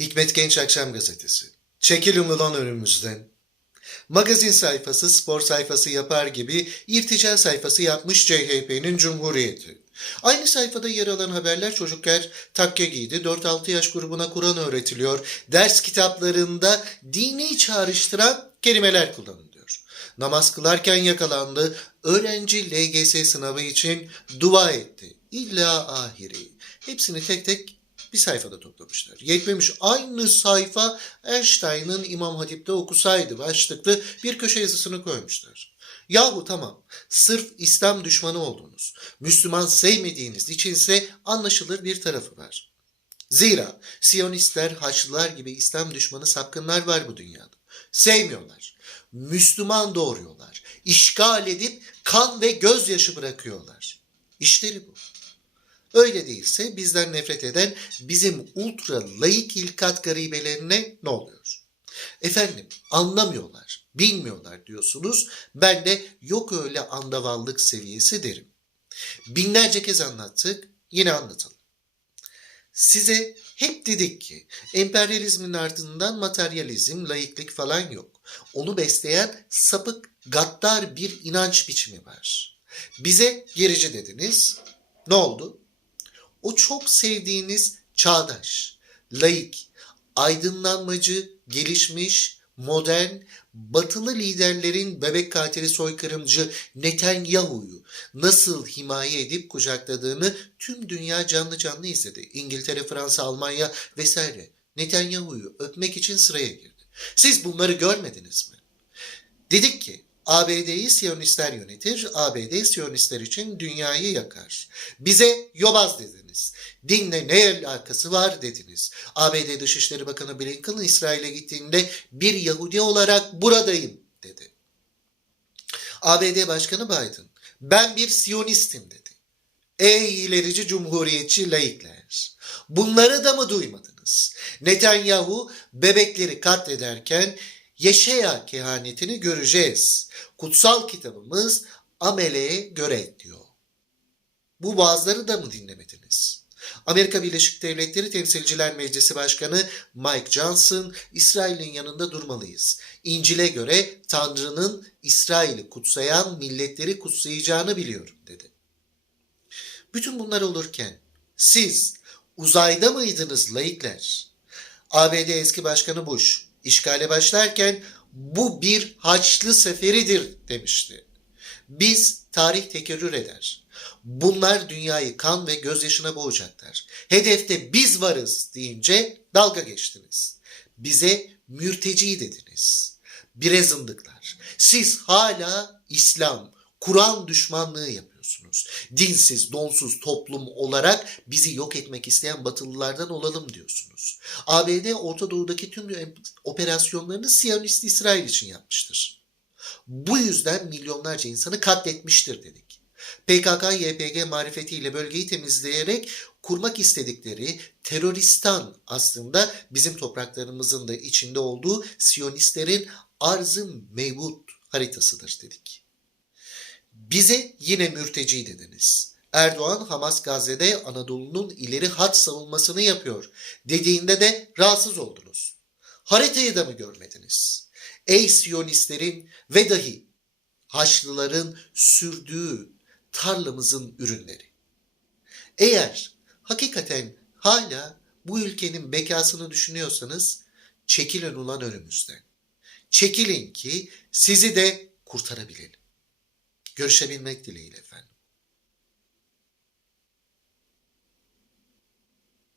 Hikmet Genç Akşam Gazetesi. Çekilin ulan önümüzden. Magazin sayfası spor sayfası yapar gibi irtica sayfası yapmış CHP'nin Cumhuriyeti. Aynı sayfada yer alan haberler çocuklar takke giydi, 4-6 yaş grubuna Kur'an öğretiliyor, ders kitaplarında dini çağrıştıran kelimeler kullanılıyor. Namaz kılarken yakalandı, öğrenci LGS sınavı için dua etti. İlla ahiri. Hepsini tek tek bir sayfada toplamışlar. Yetmemiş aynı sayfa Einstein'ın İmam Hatip'te okusaydı başlıklı bir köşe yazısını koymuşlar. Yahu tamam sırf İslam düşmanı olduğunuz, Müslüman sevmediğiniz içinse anlaşılır bir tarafı var. Zira Siyonistler, Haçlılar gibi İslam düşmanı sapkınlar var bu dünyada. Sevmiyorlar. Müslüman doğuruyorlar. İşgal edip kan ve gözyaşı bırakıyorlar. İşleri bu. Öyle değilse bizden nefret eden bizim ultra layık ilkat garibelerine ne oluyor? Efendim anlamıyorlar, bilmiyorlar diyorsunuz. Ben de yok öyle andavallık seviyesi derim. Binlerce kez anlattık, yine anlatalım. Size hep dedik ki emperyalizmin ardından materyalizm, layıklık falan yok. Onu besleyen sapık, gaddar bir inanç biçimi var. Bize gerici dediniz. Ne oldu? O çok sevdiğiniz çağdaş, laik, aydınlanmacı, gelişmiş, modern, batılı liderlerin bebek katili soykırımcı Netanyahu'yu nasıl himaye edip kucakladığını tüm dünya canlı canlı izledi. İngiltere, Fransa, Almanya vesaire Netanyahu'yu öpmek için sıraya girdi. Siz bunları görmediniz mi? Dedik ki ABD'yi Siyonistler yönetir, ABD Siyonistler için dünyayı yakar. Bize yobaz dediniz. Dinle ne alakası var dediniz. ABD Dışişleri Bakanı Blinken İsrail'e gittiğinde bir Yahudi olarak buradayım dedi. ABD Başkanı Biden ben bir Siyonistim dedi. Ey ilerici cumhuriyetçi laikler. Bunları da mı duymadınız? Netanyahu bebekleri katlederken Yeşaya kehanetini göreceğiz. Kutsal kitabımız ameleye göre diyor. Bu vaazları da mı dinlemediniz? Amerika Birleşik Devletleri Temsilciler Meclisi Başkanı Mike Johnson, İsrail'in yanında durmalıyız. İncil'e göre Tanrı'nın İsrail'i kutsayan milletleri kutsayacağını biliyorum dedi. Bütün bunlar olurken siz uzayda mıydınız laikler? ABD eski başkanı Bush işgale başlarken bu bir haçlı seferidir demişti. Biz tarih tekerrür eder. Bunlar dünyayı kan ve gözyaşına boğacaklar. Hedefte biz varız deyince dalga geçtiniz. Bize mürteci dediniz. Bire zındıklar. Siz hala İslam, Kur'an düşmanlığı yapıyorsunuz. Dinsiz, donsuz toplum olarak bizi yok etmek isteyen batılılardan olalım diyorsunuz. ABD Orta Doğu'daki tüm operasyonlarını Siyonist İsrail için yapmıştır. Bu yüzden milyonlarca insanı katletmiştir dedik. PKK, YPG marifetiyle bölgeyi temizleyerek kurmak istedikleri teröristan aslında bizim topraklarımızın da içinde olduğu Siyonistlerin arzı mevcut haritasıdır dedik. Bize yine mürteci dediniz. Erdoğan Hamas Gazze'de Anadolu'nun ileri hat savunmasını yapıyor dediğinde de rahatsız oldunuz. Haritayı da mı görmediniz? Ey Siyonistlerin ve dahi Haçlıların sürdüğü tarlamızın ürünleri. Eğer hakikaten hala bu ülkenin bekasını düşünüyorsanız çekilin ulan önümüzden. Çekilin ki sizi de kurtarabilelim. Görüşebilmek dileğiyle efendim.